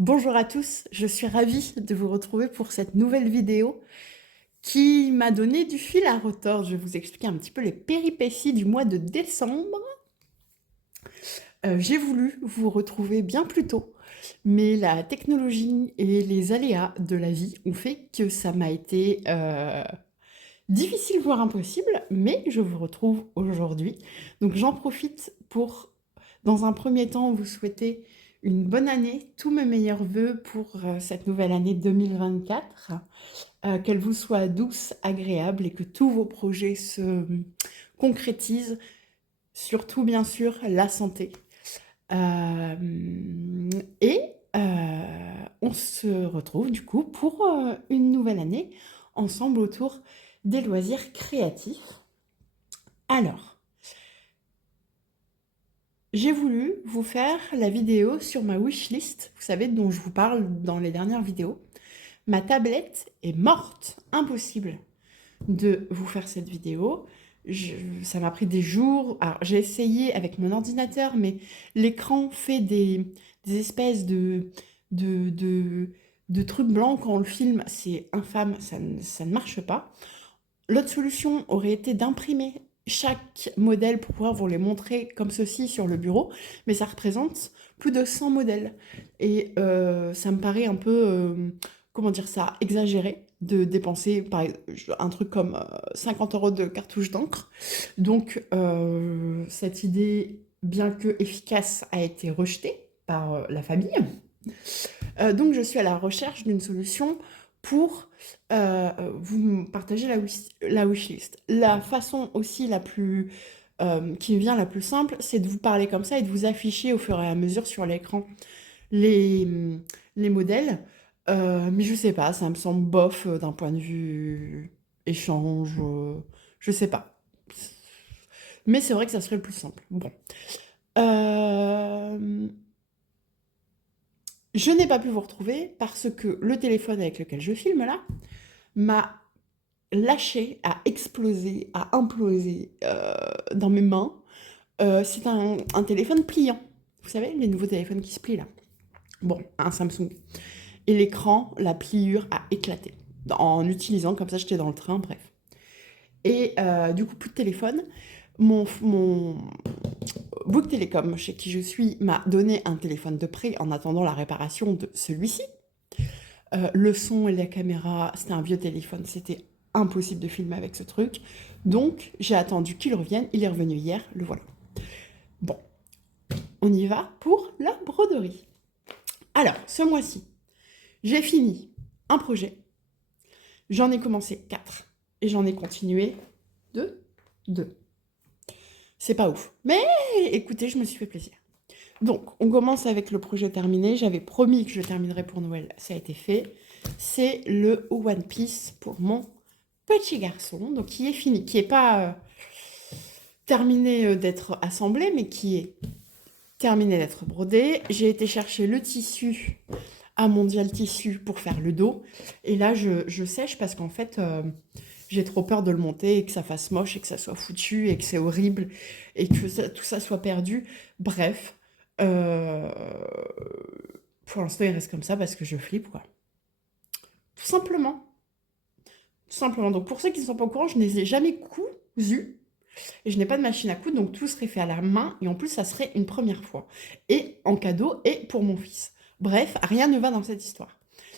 Bonjour à tous, je suis ravie de vous retrouver pour cette nouvelle vidéo qui m'a donné du fil à retordre. Je vais vous expliquer un petit peu les péripéties du mois de décembre. J'ai voulu vous retrouver bien plus tôt, mais la technologie et les aléas de la vie ont fait que ça m'a été difficile, voire impossible, mais je vous retrouve aujourd'hui. Donc j'en profite pour, dans un premier temps, vous souhaiter une bonne année, tous mes meilleurs vœux pour cette nouvelle année 2024, qu'elle vous soit douce, agréable et que tous vos projets se concrétisent, surtout bien sûr la santé. Euh, et on se retrouve du coup pour une nouvelle année ensemble autour des loisirs créatifs. Alors, j'ai voulu vous faire la vidéo sur ma wishlist, vous savez, dont je vous parle dans les dernières vidéos. Ma tablette est morte, impossible de vous faire cette vidéo. Ça m'a pris des jours. Alors, j'ai essayé avec mon ordinateur, mais l'écran fait des espèces de, de, de trucs blancs quand on le filme. C'est infâme, ça ne marche pas. L'autre solution aurait été d'imprimer chaque modèle pour pouvoir vous les montrer comme ceci sur le bureau, mais ça représente plus de 100 modèles. Et ça me paraît un peu, comment dire ça, exagéré de dépenser un truc comme 50 euros de cartouche d'encre. Donc cette idée, bien que efficace, a été rejetée par la famille. Donc je suis à la recherche d'une solution pour vous partager la wishlist. La façon aussi la plus qui me vient la plus simple, c'est de vous parler comme ça et de vous afficher au fur et à mesure sur l'écran les, les modèles. Mais je sais pas, ça me semble bof d'un point de vue échange, je sais pas. Mais c'est vrai que ça serait le plus simple. Bon. Euh, Je n'ai pas pu vous retrouver parce que le téléphone avec lequel je filme là m'a lâché, a explosé, a implosé dans mes mains. C'est un téléphone pliant. Vous savez, les nouveaux téléphones qui se plient là. Bon, un Samsung. Et l'écran, la pliure a éclaté. En utilisant, comme ça j'étais dans le train, bref. Et du coup, plus de téléphone. Mon Bouygues Télécom, chez qui je suis, m'a donné un téléphone de prêt en attendant la réparation de celui-ci. Le son et la caméra, c'était un vieux téléphone, c'était impossible de filmer avec ce truc. Donc, j'ai attendu qu'il revienne. Il est revenu hier, le voilà. Bon, on y va pour la broderie. Alors, ce mois-ci, j'ai fini un projet. J'en ai commencé 4 et j'en ai continué 2. 2. C'est pas ouf. Mais écoutez, je me suis fait plaisir. Donc, on commence avec le projet terminé. J'avais promis que je le terminerais pour Noël. Ça a été fait. C'est le One Piece pour mon petit garçon. Donc, qui est fini. Qui n'est pas terminé d'être assemblé, mais qui est terminé d'être brodé. J'ai été chercher le tissu à Mondial Tissu pour faire le dos. Et là, je sèche parce qu'en fait, j'ai trop peur de le monter et que ça fasse moche et que ça soit foutu et que c'est horrible et que tout ça soit perdu. Bref, euh, pour l'instant, il reste comme ça parce que je flippe, quoi. Tout simplement. Tout simplement. Donc, pour ceux qui ne sont pas au courant, je ne les ai jamais cousus et je n'ai pas de machine à coudre, donc tout serait fait à la main et en plus, ça serait une première fois. Et en cadeau et pour mon fils. Bref, rien ne va dans cette histoire.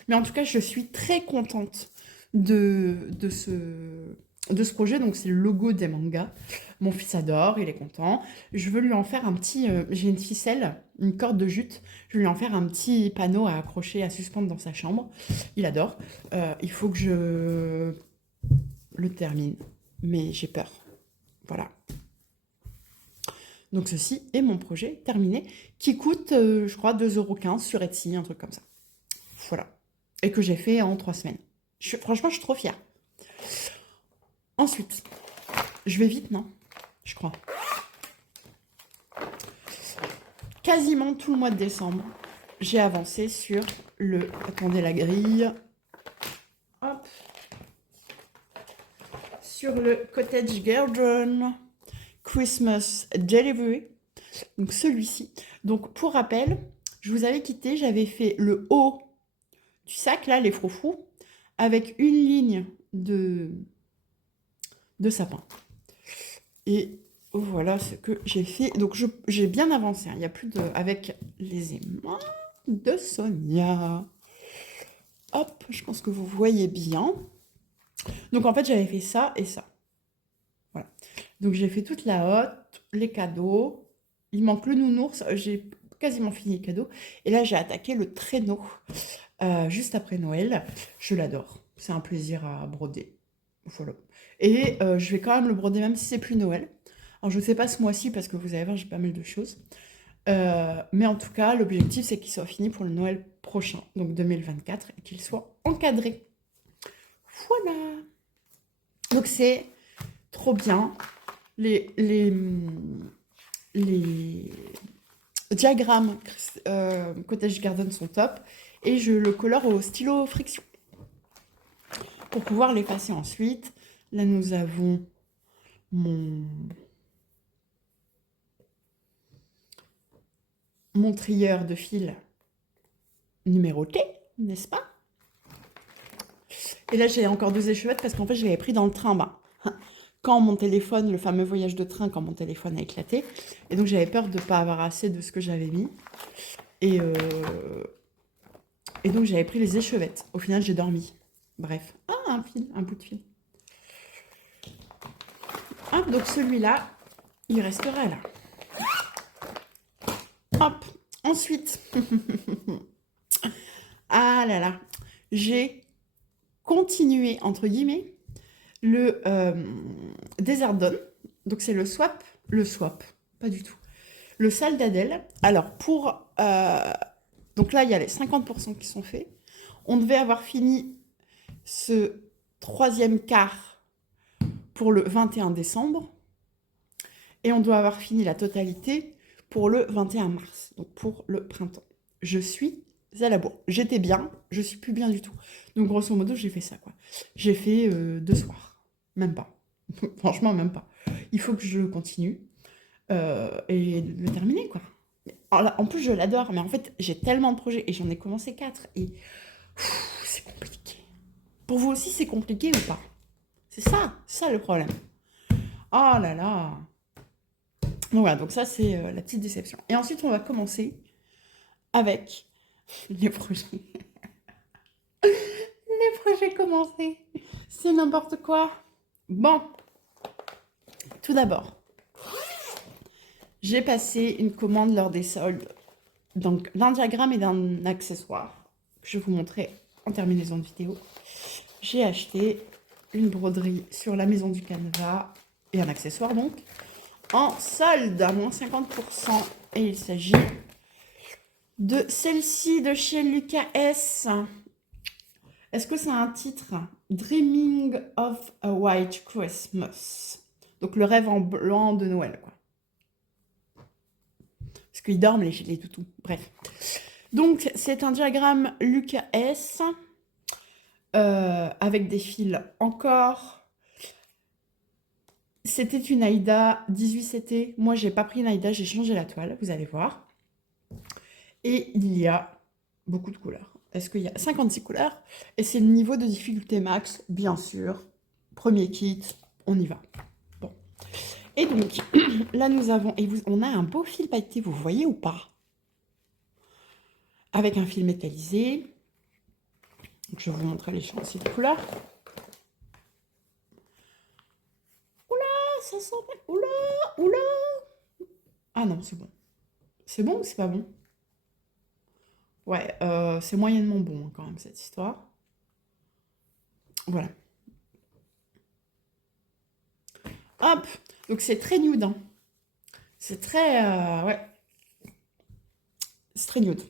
Mais en tout cas, je suis très contente de ce projet. Donc, c'est le logo des mangas. Mon fils adore, il est content. Je veux lui en faire un petit. J'ai une ficelle, une corde de jute. Je veux lui en faire un petit panneau à accrocher, à suspendre dans sa chambre. Il adore. Il faut que je le termine. Mais j'ai peur. Voilà. Donc, ceci est mon projet terminé qui coûte, je crois, 2,15 € sur Etsy, un truc comme ça. Voilà. Et que j'ai fait en 3 semaines. Franchement, je suis trop fière. Ensuite, je vais vite, non? Je crois. Quasiment tout le mois de décembre, j'ai avancé sur le... Attendez la grille. Hop. Sur le Cottage Garden Christmas Delivery. Donc celui-ci. Donc pour rappel, Je vous avais quitté, j'avais fait le haut du sac, là, les froufrous, avec une ligne de sapin. Et voilà ce que j'ai fait. Donc, j'ai bien avancé, hein. Il n'y a plus de... Avec les aimants de Sonia. Hop, je pense que vous voyez bien. Donc, en fait, j'avais fait ça et ça. Voilà. Donc, j'ai fait toute la hotte, les cadeaux. Il manque le nounours. J'ai quasiment fini les cadeaux. Et là, j'ai attaqué le traîneau juste après Noël. Je l'adore. C'est un plaisir à broder. Voilà. Et je vais quand même le broder même si c'est plus Noël. Alors, je ne sais pas ce mois-ci parce que vous allez voir, j'ai pas mal de choses. Mais en tout cas, l'objectif, c'est qu'il soit fini pour le Noël prochain, donc 2024, et qu'il soit encadré. Voilà. Donc, c'est trop bien. Les diagrammes Cottage Garden sont top. Et je le colore au stylo friction pour pouvoir l'effacer ensuite. Là, nous avons mon trieur de fil numéroté, n'est-ce pas? Et là, j'ai encore 2 échevettes parce qu'en fait, je l'avais pris dans le train. Quand mon téléphone, le fameux voyage de train, quand mon téléphone a éclaté. Et donc, j'avais peur de ne pas avoir assez de ce que j'avais mis. Et donc, j'avais pris les échevettes. Au final, j'ai dormi. Bref. Ah, un fil, un bout de fil. Hop, donc celui-là, il restera là. Hop, ensuite. Ah là là. J'ai continué, entre guillemets, le Desert Dawn. Donc, c'est le swap, pas du tout. Le sal d'Adèle. Alors, donc là, il y a les 50% qui sont faits. On devait avoir fini ce 3e quart pour le 21 décembre. Et on doit avoir fini la totalité pour le 21 mars, donc pour le printemps. Je suis à la bourre. J'étais bien, je suis plus bien du tout. Donc, grosso modo, j'ai fait ça, quoi. J'ai fait 2 soirs. Même pas. Franchement, même pas. Il faut que je continue et le terminer, quoi. En plus, je l'adore, mais en fait, j'ai tellement de projets et j'en ai commencé 4 et c'est compliqué. Pour vous aussi, c'est compliqué ou pas? C'est ça le problème. Oh là là. Donc voilà, donc ça, c'est la petite déception. Et ensuite, on va commencer avec les projets. Les projets commencés. C'est n'importe quoi. Bon, tout d'abord, j'ai passé une commande lors des soldes. Donc, d'un diagramme et d'un accessoire que je vais vous montrer en terminaison de vidéo. J'ai acheté une broderie sur la maison du Canevas et un accessoire donc en solde à moins 50%. Et il s'agit de celle-ci de chez Lucas S. Est-ce que c'est un titre? Dreaming of a White Christmas. Donc le rêve en blanc de Noël, quoi. Parce qu'ils dorment, les toutous. Bref. Donc, c'est un diagramme Lucas S avec des fils encore. C'était une Aïda 18CT. Moi, j'ai pas pris une Aïda, j'ai changé la toile, vous allez voir. Et il y a beaucoup de couleurs. Est-ce qu'il y a 56 couleurs? Et c'est le niveau de difficulté max, bien sûr. Premier kit, on y va. Bon. Et donc, là, nous avons... Et on a un beau fil pailleté, vous voyez ou pas? Avec un fil métallisé. Donc, je vais vous montrer l'échéancier de couleurs. Oula, ça sent... Oula, oula. Ah non, c'est bon. C'est bon ou c'est pas bon? Ouais, c'est moyennement bon, hein, quand même, cette histoire. Voilà. Hop. Donc, c'est très nude, hein. C'est très... ouais. C'est très nude.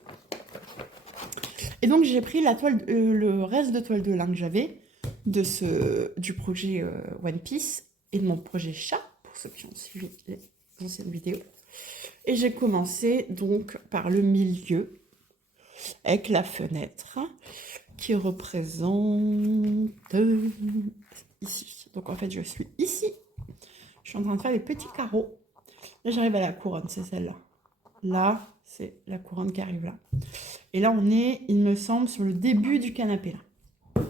Et donc, j'ai pris la toile, le reste de toile de lin que j'avais du projet One Piece et de mon projet chat, pour ceux qui ont suivi les anciennes vidéos. Et j'ai commencé donc par le milieu, avec la fenêtre, qui représente ici. Donc, en fait, je suis ici. Je suis en train de faire les petits carreaux. Là, j'arrive à la couronne, c'est celle-là. Là, C'est la couronne qui arrive là. Et là, on est, il me semble, sur le début du canapé. Là.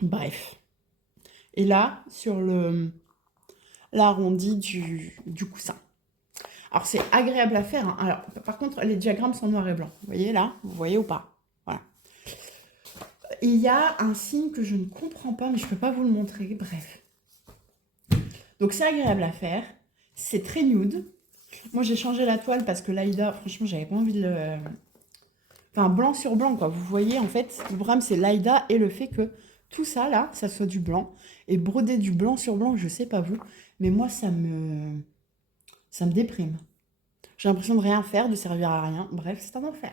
Bref. Et là, sur l'arrondi du coussin. Alors, c'est agréable à faire. Hein. Alors, par contre, les diagrammes sont noirs et blancs. Vous voyez là? Vous voyez ou pas? Voilà. Il y a un signe que je ne comprends pas, mais je ne peux pas vous le montrer. Bref. Donc, c'est agréable à faire. C'est très nude. Moi, j'ai changé la toile parce que l'Aïda, franchement, j'avais pas envie de le... Enfin, blanc sur blanc, quoi. Vous voyez, en fait, le problème, c'est l'Aïda et le fait que tout ça, là, ça soit du blanc. Et broder du blanc sur blanc, je sais pas vous, mais moi, ça me déprime. J'ai l'impression de rien faire, de servir à rien. Bref, c'est un enfer.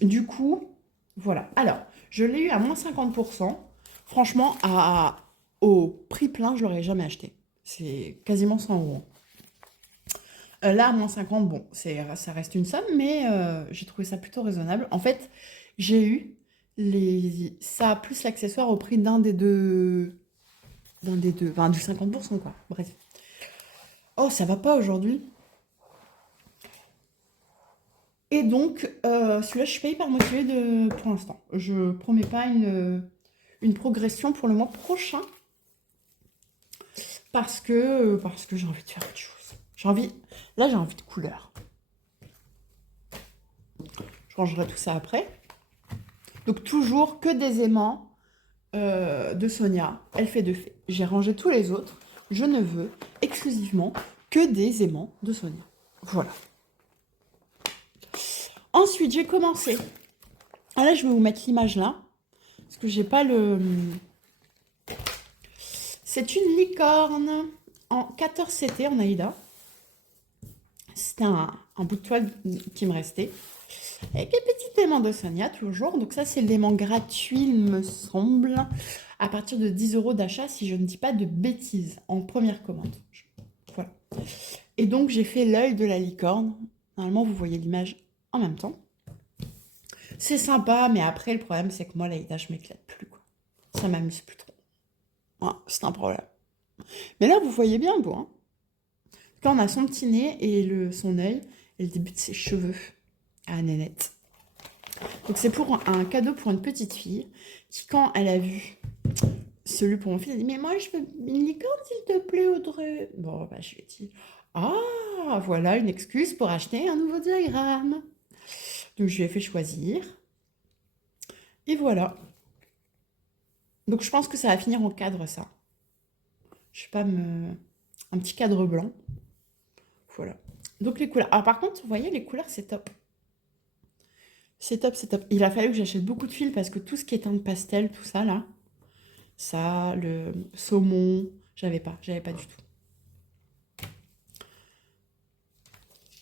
Du coup, voilà. Alors, je l'ai eu à moins 50%. Franchement, au prix plein, je l'aurais jamais acheté. C'est quasiment 100 euros. Là, à moins 50, bon, ça reste une somme, mais j'ai trouvé ça plutôt raisonnable. En fait, j'ai eu ça plus l'accessoire au prix d'un des deux, enfin du 50%, quoi. Bref. Oh, ça va pas aujourd'hui. Et donc, celui-là, je suis pas hyper motivée pour l'instant. Je promets pas une progression pour le mois prochain. Parce que j'ai envie de faire autre chose. Là, j'ai envie de couleur. Je rangerai tout ça après. Donc, toujours que des aimants de Sonia. Elle fait de fait. J'ai rangé tous les autres. Je ne veux exclusivement que des aimants de Sonia. Voilà. Ensuite, j'ai commencé. Ah là, je vais vous mettre l'image là. Parce que j'ai pas le... C'est une licorne en 14 CT en Aïda. C'était un bout de toile qui me restait. Avec les petits aimants de Sonia, toujours. Donc ça, c'est l'aimant gratuit, il me semble. À partir de 10 euros d'achat, si je ne dis pas de bêtises, en première commande. Voilà. Et donc, j'ai fait l'œil de la licorne. Normalement, vous voyez l'image en même temps. C'est sympa, mais après, le problème, c'est que moi, l'Aïda, je m'éclate plus, quoi. Ça m'amuse plus trop. Ouais, c'est un problème. Mais là, vous voyez bien, vous, hein. Quand on a son petit nez et son œil et le début de ses cheveux à Nénette. Donc, c'est pour un cadeau pour une petite fille qui, quand elle a vu celui pour mon fils, elle a dit « Mais moi, je veux une licorne, s'il te plaît, Audrey. » Bon, bah, je lui ai dit « Ah, voilà une excuse pour acheter un nouveau diagramme. » Donc, je lui ai fait choisir. Et voilà. Donc, je pense que ça va finir en cadre, ça. Je sais pas, un petit cadre blanc. Voilà. Donc, les couleurs. Alors, par contre, vous voyez, les couleurs, c'est top. C'est top, c'est top. Il a fallu que j'achète beaucoup de fils parce que tout ce qui est teint de pastel, tout ça, là, ça, le saumon, j'avais pas du tout.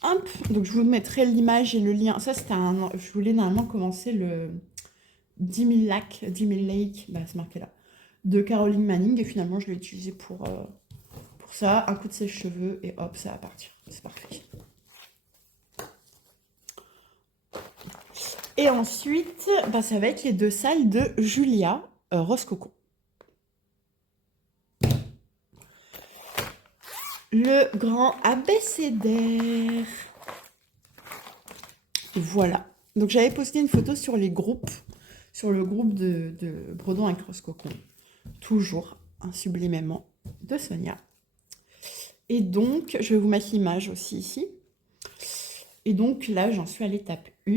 Hop, donc je vous mettrai l'image et le lien. Ça, je voulais normalement commencer le 10 000 lacs, 10 000 lakes, bah, c'est marqué là, de Caroline Manning. Et finalement, je l'ai utilisé pour ça. Un coup de sèche-cheveux et hop, ça va partir. C'est parfait. Et ensuite, bah, ça va être les deux salles de Julia Rose Coco. Le grand abécédaire. Voilà. Donc j'avais posté une photo sur les groupes, sur le groupe de Bredon avec Rose Coco. Toujours un sublime aimant de Sonia. Et donc, je vais vous mettre l'image aussi ici. Et donc là, j'en suis à l'étape 1.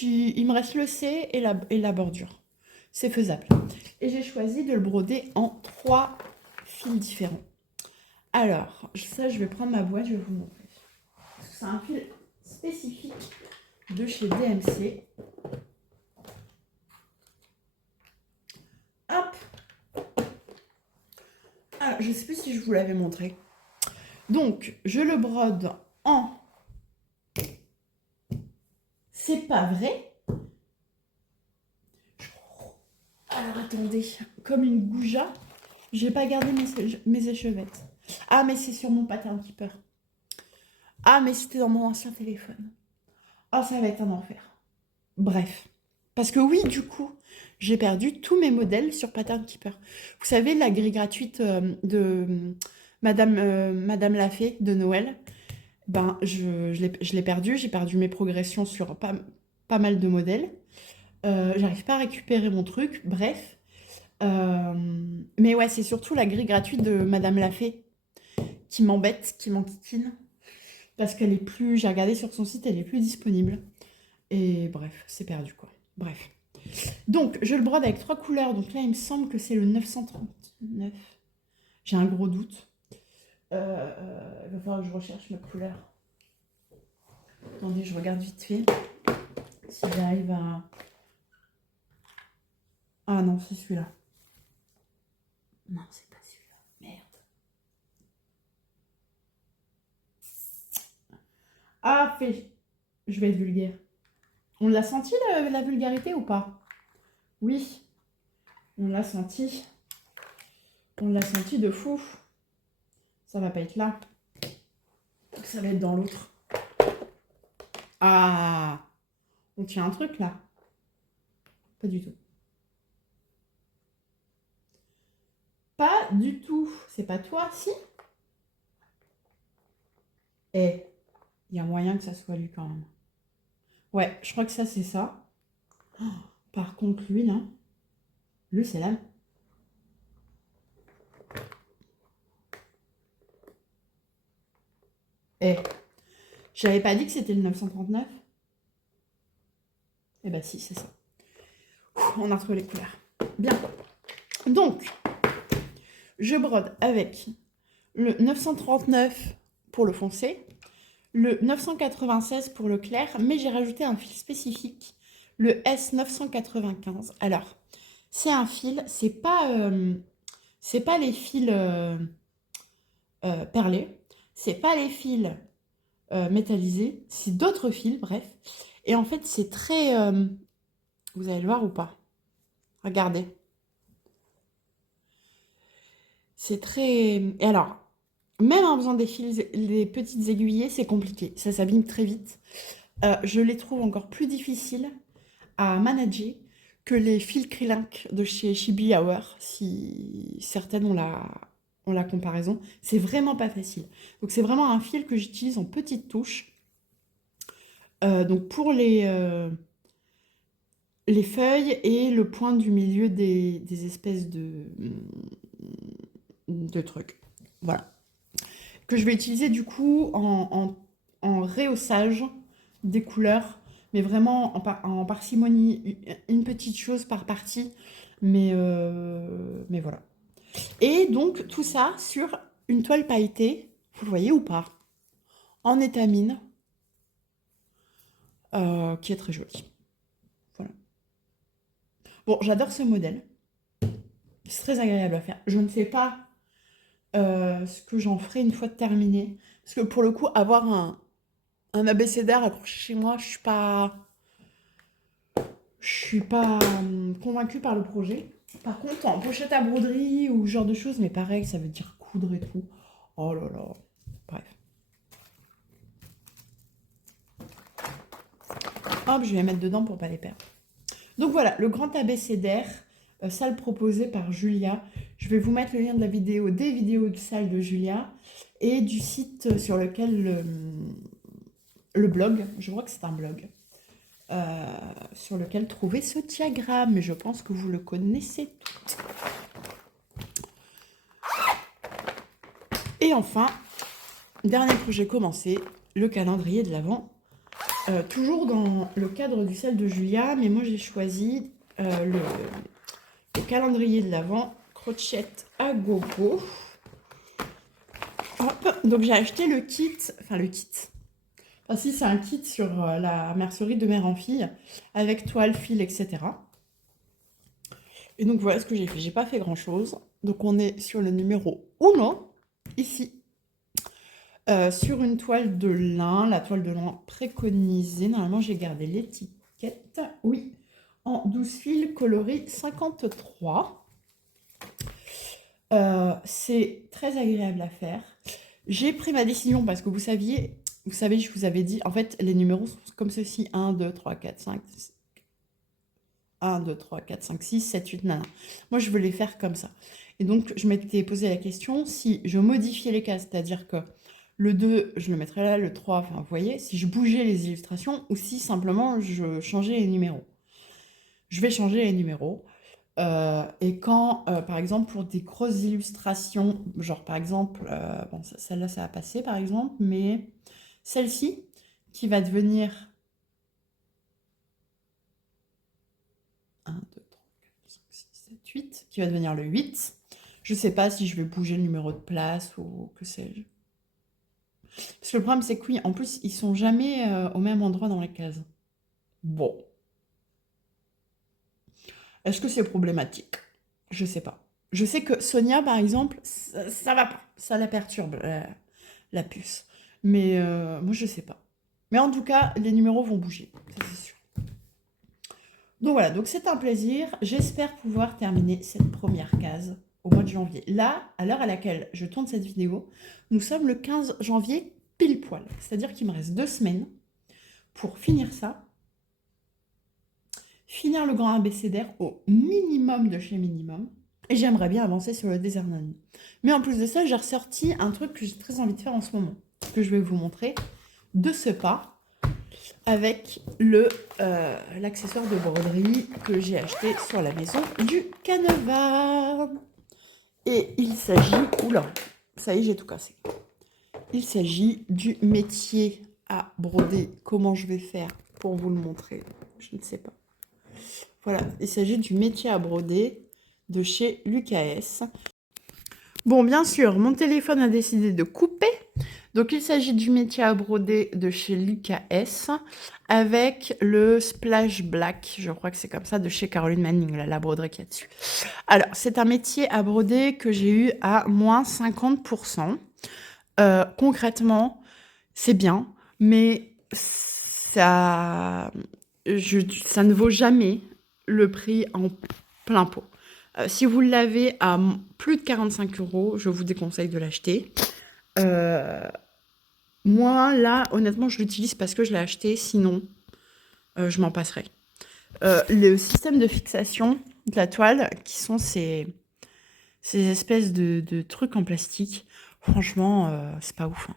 Il me reste le C et la bordure. C'est faisable. Et j'ai choisi de le broder en 3 fils différents. Alors, ça, je vais prendre ma boîte, je vais vous montrer. C'est un fil spécifique de chez DMC. Hop. Alors, je ne sais plus si je vous l'avais montré. Donc, je le brode en... C'est pas vrai. Alors, attendez. Comme une goujat, j'ai pas gardé mes échevettes. Ah, mais c'est sur mon pattern keeper. Ah, mais c'était dans mon ancien téléphone. Oh, ça va être un enfer. Bref. Parce que oui, du coup, j'ai perdu tous mes modèles sur Pattern Keeper. Vous savez, la grille gratuite de Madame Lafay de Noël, Ben, je l'ai perdu. J'ai perdu mes progressions sur pas mal de modèles. J'arrive pas à récupérer mon truc. Bref. Mais ouais, c'est surtout la grille gratuite de Madame Lafay qui m'embête, qui m'enquiquine. Parce qu'elle est plus, j'ai regardé sur son site, elle est plus disponible. Et bref, c'est perdu quoi. Bref. Donc, je le brode avec 3 couleurs. Donc là, il me semble que c'est le 939. J'ai un gros doute. Il va falloir que je recherche ma couleur. Attendez, je regarde vite fait. Si j'arrive à... Ah non, c'est celui-là. Non, c'est pas celui-là. Merde. Ah, fait. Je vais être vulgaire. On l'a senti la vulgarité ou pas? Oui, on l'a senti. On l'a senti de fou. Ça va pas être là. Ça va être dans l'autre. Ah, on tient un truc là? Pas du tout. Pas du tout. C'est pas toi, si? Eh, il y a moyen que ça soit lui quand même. Ouais, je crois que ça, c'est ça. Oh, par contre, lui, là, lui, c'est là. Eh, j'avais pas dit que c'était le 939? Eh ben si, c'est ça. On a retrouvé les couleurs. Bien. Donc, je brode avec le 939 pour le foncé, le 996 pour le clair, mais j'ai rajouté un fil spécifique, le S995. Alors, c'est un fil, c'est pas les fils perlés, c'est pas les fils métallisés, c'est d'autres fils, bref. Et en fait, c'est très... vous allez le voir ou pas? Regardez. C'est très... Et alors, même en faisant des fils, des petites aiguillées, c'est compliqué. Ça s'abîme très vite. Je les trouve encore plus difficiles à manager que les fils Krillink de chez Shibuya Hour, si certaines ont la comparaison. C'est vraiment pas facile. Donc c'est vraiment un fil que j'utilise en petites touches. Donc pour les feuilles et le point du milieu des espèces de trucs. Voilà. Que je vais utiliser du coup en rehaussage des couleurs, mais vraiment en parcimonie, une petite chose par partie, mais voilà. Et donc tout ça sur une toile pailletée, vous le voyez ou pas, en étamine, qui est très jolie. Voilà. Bon, j'adore ce modèle, c'est très agréable à faire. Je ne sais pas ce que j'en ferai une fois terminé, parce que pour le coup, avoir un abécédaire accroché chez moi, je suis pas convaincue par le projet. Par contre, en pochette à broderie ou ce genre de choses, mais pareil, ça veut dire coudre et tout. Oh là là. Bref. Hop, je vais les mettre dedans pour pas les perdre. Donc voilà, le grand abécédaire, salle proposée par Julia. Je vais vous mettre le lien de la vidéo, des vidéos de salle de Julia et du site sur lequel le blog, je crois que c'est un blog, sur lequel trouver ce diagramme. Je pense que vous le connaissez toutes. Et enfin, dernier projet commencé, le calendrier de l'Avent. Toujours dans le cadre du sel de Julia, mais moi j'ai choisi le calendrier de l'Avent Crochette à gogo. Hop, donc j'ai acheté le kit, enfin le kit. Enfin si, c'est un kit sur la mercerie de mère en fille, avec toile, fil, etc. Et donc voilà ce que j'ai fait. J'ai pas fait grand chose. Donc on est sur le numéro 1, ici. Sur une toile de lin, la toile de lin préconisée. Normalement, j'ai gardé l'étiquette. Oui, en 12 fils coloris 53. C'est très agréable à faire. J'ai pris ma décision parce que vous savez, je vous avais dit, en fait, les numéros sont comme ceci. 1, 2, 3, 4, 5, 1, 2, 3, 4, 5, 6, 7, 8, 9. Moi, je veux les faire comme ça. Et donc, je m'étais posé la question, si je modifiais les cases, c'est-à-dire que Le 2, je le mettrai là, le 3, enfin, vous voyez, si je bougeais les illustrations ou si simplement je changeais les numéros. Je vais changer les numéros. Et quand, par exemple, pour des grosses illustrations, genre par exemple, bon, celle-là, ça va passer par exemple, mais celle-ci, qui va devenir 1, 2, 3, 4, 5, 6, 7, 8, qui va devenir le 8. Je sais pas si je vais bouger le numéro de place ou que sais-je. Parce que le problème, c'est que oui, en plus, ils sont jamais au même endroit dans les cases. Bon, est-ce que c'est problématique? Je sais pas. Je sais que Sonia, par exemple, ça va pas. Ça la perturbe, la puce. Mais moi, je sais pas. Mais en tout cas, les numéros vont bouger, ça c'est sûr. Donc voilà, donc c'est un plaisir. J'espère pouvoir terminer cette première case au mois de janvier. Là, à l'heure à laquelle je tourne cette vidéo, nous sommes le 15 janvier pile poil. C'est-à-dire qu'il me reste 2 semaines pour finir ça. Finir le grand abécédaire au minimum de chez minimum. Et j'aimerais bien avancer sur le désert non. Mais en plus de ça, j'ai ressorti un truc que j'ai très envie de faire en ce moment, que je vais vous montrer de ce pas, avec l'accessoire de broderie que j'ai acheté sur la maison du Canevas. Et il s'agit... Oula, ça y est, j'ai tout cassé. Il s'agit du métier à broder. Comment je vais faire pour vous le montrer? Je ne sais pas. Voilà, il s'agit du métier à broder de chez Lucas. Bon, bien sûr, mon téléphone a décidé de couper. Donc, il s'agit du métier à broder de chez Lucas avec le Splash Black, je crois que c'est comme ça, de chez Caroline Manning, la broderie qu'il y a dessus. Alors, c'est un métier à broder que j'ai eu à moins 50%. Concrètement, c'est bien, mais ça ne vaut jamais le prix en plein pot. Si vous l'avez à plus de 45 €, je vous déconseille de l'acheter. Moi, là, honnêtement, je l'utilise parce que je l'ai acheté, sinon, je m'en passerai. Le système de fixation de la toile, qui sont ces espèces de trucs en plastique, franchement, c'est pas ouf, hein.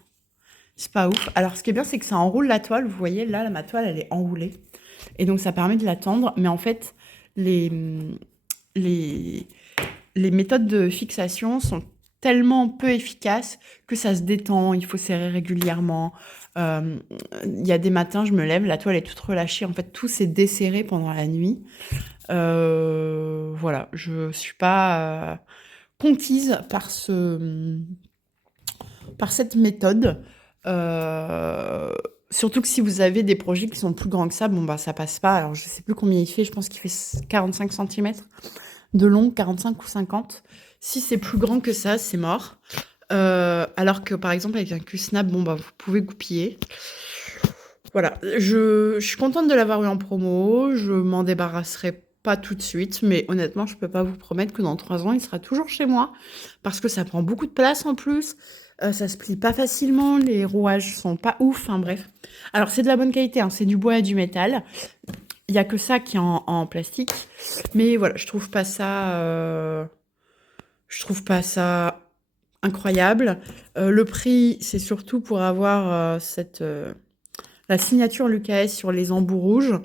C'est pas ouf. Alors, ce qui est bien, c'est que ça enroule la toile. Vous voyez, là, ma toile, elle est enroulée. Et donc, ça permet de la tendre. Mais en fait, les, les, les méthodes de fixation sont tellement peu efficaces que ça se détend. Il faut serrer régulièrement. Il y a des matins, je me lève, la toile est toute relâchée. En fait, tout s'est desserré pendant la nuit. Voilà, je suis pas conquise par cette méthode. Surtout que si vous avez des projets qui sont plus grands que ça, bon bah ça passe pas. Alors je sais plus combien il fait, je pense qu'il fait 45 cm de long, 45 ou 50. Si c'est plus grand que ça, c'est mort. Alors que par exemple avec un Q-Snap, bon bah vous pouvez goupiller. Voilà, je suis contente de l'avoir eu en promo, je m'en débarrasserai pas tout de suite, mais honnêtement, je peux pas vous promettre que dans 3 ans, il sera toujours chez moi, parce que ça prend beaucoup de place en plus, ça se plie pas facilement, les rouages sont pas ouf, enfin bref. Alors c'est de la bonne qualité, hein, c'est du bois et du métal. Il y a que ça qui est en plastique, mais voilà, je trouve pas ça incroyable. Le prix, c'est surtout pour avoir la signature Lucas sur les embouts rouges.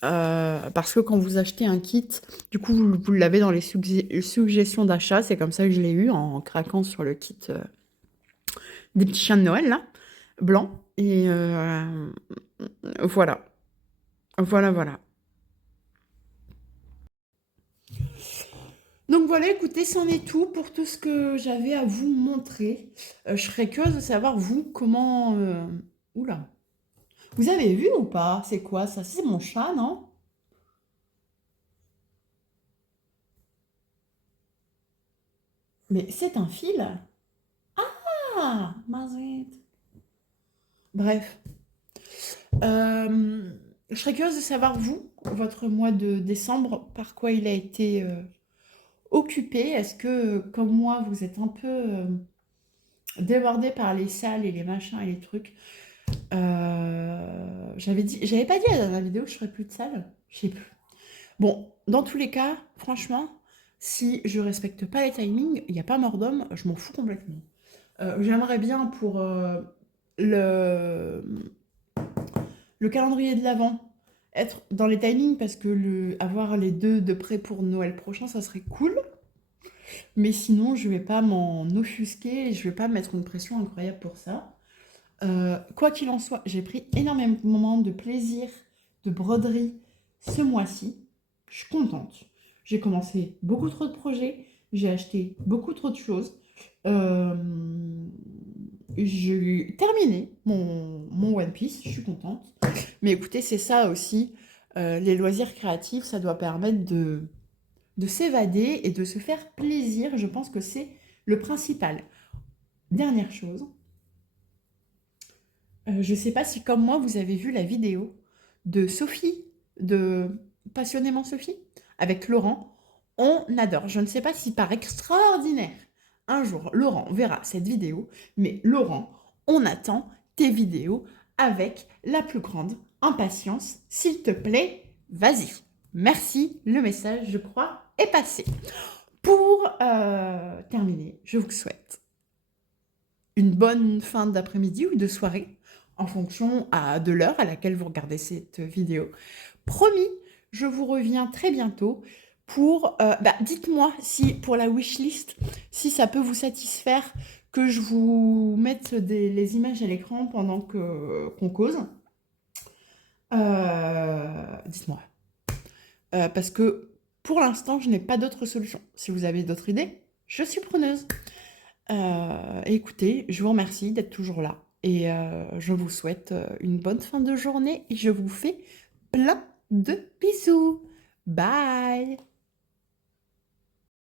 Parce que quand vous achetez un kit, du coup, vous l'avez dans les suggestions d'achat. C'est comme ça que je l'ai eu en craquant sur le kit des petits chiens de Noël, là, blancs. Et voilà. Voilà, voilà. Donc voilà, écoutez, c'en est tout pour tout ce que j'avais à vous montrer. Je serais curieuse de savoir, vous, comment... Oula. Vous avez vu ou pas? C'est quoi ça? C'est mon chat, non? Mais c'est un fil? Ah, mazette. Bref. Je serais curieuse de savoir, vous, votre mois de décembre, par quoi il a été occupé. Est-ce que, comme moi, vous êtes un peu débordé par les salles et les machins et les trucs? J'avais pas dit à la vidéo que je ferais plus de salles? Je sais plus. Bon, dans tous les cas, franchement, si je respecte pas les timings, il n'y a pas mort d'homme, je m'en fous complètement. J'aimerais bien pour le, le calendrier de l'Avent être dans les timings parce que avoir les deux de près pour Noël prochain, ça serait cool. Mais sinon, je vais pas m'en offusquer et je vais pas mettre une pression incroyable pour ça. Quoi qu'il en soit, j'ai pris énormément de plaisir de broderie ce mois-ci. Je suis contente. J'ai commencé beaucoup trop de projets. J'ai acheté beaucoup trop de choses. Euh, j'ai terminé mon One Piece. Je suis contente. Mais écoutez, c'est ça aussi. Les loisirs créatifs, ça doit permettre de s'évader et de se faire plaisir. Je pense que c'est le principal. Dernière chose, je ne sais pas si comme moi vous avez vu la vidéo de Sophie, de Passionnément Sophie, avec Laurent. On adore. Je ne sais pas si par extraordinaire, un jour Laurent verra cette vidéo, mais Laurent, on attend tes vidéos avec la plus grande impatience. S'il te plaît, vas-y. Merci, le message, je crois, est passé. Pour terminer, je vous souhaite une bonne fin d'après-midi ou de soirée, en fonction de l'heure à laquelle vous regardez cette vidéo. Promis, je vous reviens très bientôt pour... dites-moi si, pour la wishlist, si ça peut vous satisfaire que je vous mette les images à l'écran pendant qu'on cause. Dites-moi. Parce que pour l'instant, je n'ai pas d'autre solution. Si vous avez d'autres idées, je suis preneuse. Écoutez, je vous remercie d'être toujours là et je vous souhaite une bonne fin de journée et je vous fais plein de bisous. Bye!